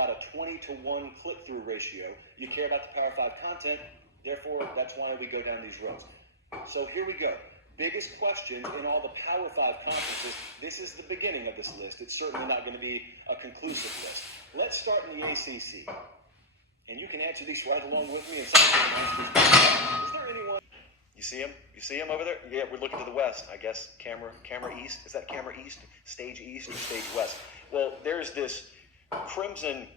about a 20-to-1 click-through ratio. You care about the Power 5 content, therefore that's why we go down these roads. So here we go. Biggest question in all the Power 5 conferences. This is the beginning of this list. It's certainly not going to be a conclusive list. Let's start in the ACC. And you can answer these right along with me. And is there anyone? You see him? You see him over there? Yeah, we're looking to the west. I guess camera east. Is that camera east? Stage east or stage west? Well, there's this crimson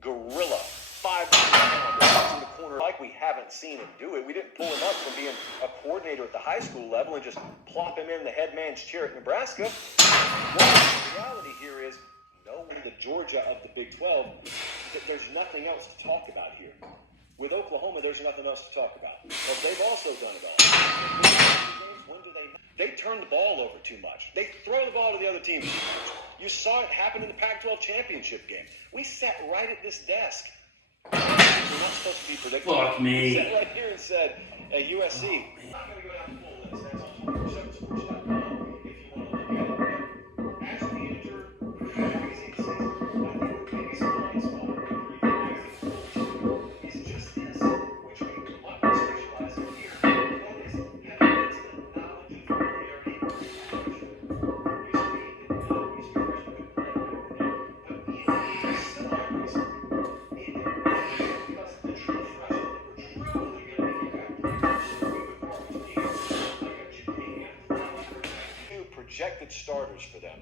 gorilla, 5 pounds in the corner, like we haven't seen him do it. We didn't pull him up from being a coordinator at the high school level and just plop him in the head man's chair at Nebraska. Well, the reality here is, no, in the Georgia of the Big 12, there's nothing else to talk about here. With Oklahoma, there's nothing else to talk about. But they've also done it all. When do they turn the ball over too much. They throw the ball to the other team. You saw it happen in the Pac-12 championship game. We sat right at this desk. We're not supposed to be predictable. Fuck me. We sat right here and said, at USC, I'm not going to go down the full list. That's on 247sports.com if you want to look at it. But as we enter crazy season, I think the biggest blind spot is just this, which we want to specialize in here. That is having instant knowledge and familiarity with the language. Projected starters for them.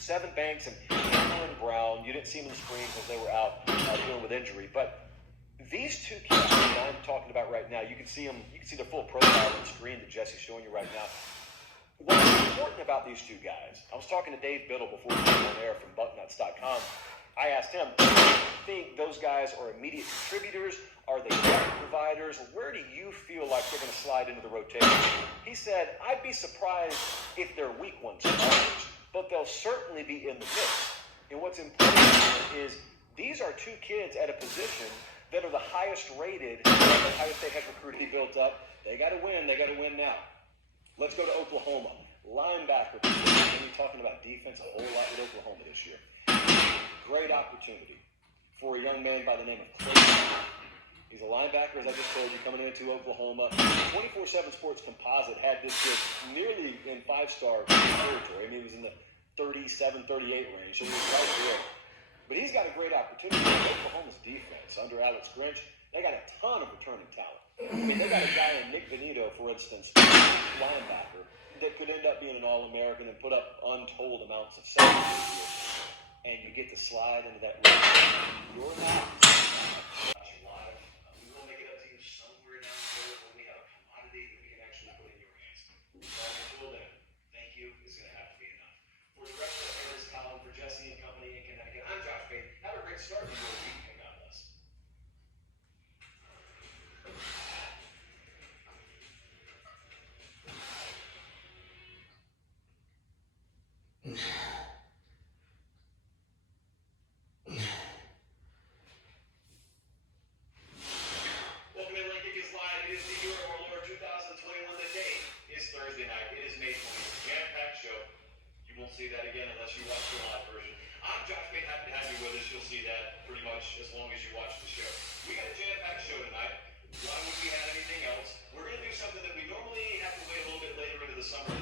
Seven Banks and Cameron Brown. You didn't see them in the spring because they were out dealing with injury. But these two kids that I'm talking about right now, you can see them. You can see their full profile on the screen that Jesse's showing you right now. What's important about these two guys? I was talking to Dave Biddle before we came on air from Bucknuts.com. I asked him, do you think those guys are immediate contributors? Are they depth providers? Where do you feel like they're going to slide into the rotation? He said, I'd be surprised if they're week one starters, but they'll certainly be in the mix. And what's important is these are two kids at a position that are the highest rated, the highest they have recruited built up. They got to win. They got to win now. Let's go to Oklahoma. Linebacker position. We're talking about defense a whole lot with Oklahoma this year. Great opportunity for a young man by the name of Clayton. He's a linebacker, as I just told you, coming into Oklahoma. 24/7 Sports Composite had this kid nearly in 5-star territory. I mean, he was in the 37, 38 range, so he was right there. But he's got a great opportunity. Oklahoma's defense, under Alex Grinch, they got a ton of returning talent. I mean, they got a guy in Nick Benito, for instance, linebacker, that could end up being an All-American and put up untold amounts of sacks this year. And you get to slide into that room. You're not live. We will make it up to you somewhere down the road when we have a commodity that we can actually put in your hands. So until then, thank you. It's going to have to be enough. For the rest of this column, for Jesse and company in Connecticut, I'm Josh Payne. Have a great start to your week. And God bless. Thursday night. It is May 20th. Jam-packed show. You won't see that again unless you watch the live version. I'm Josh Payne. Happy to have you with us. You'll see that pretty much as long as you watch the show. We got a jam-packed show tonight. Why would we have anything else? We're going to do something that we normally have to wait a little bit later into the summer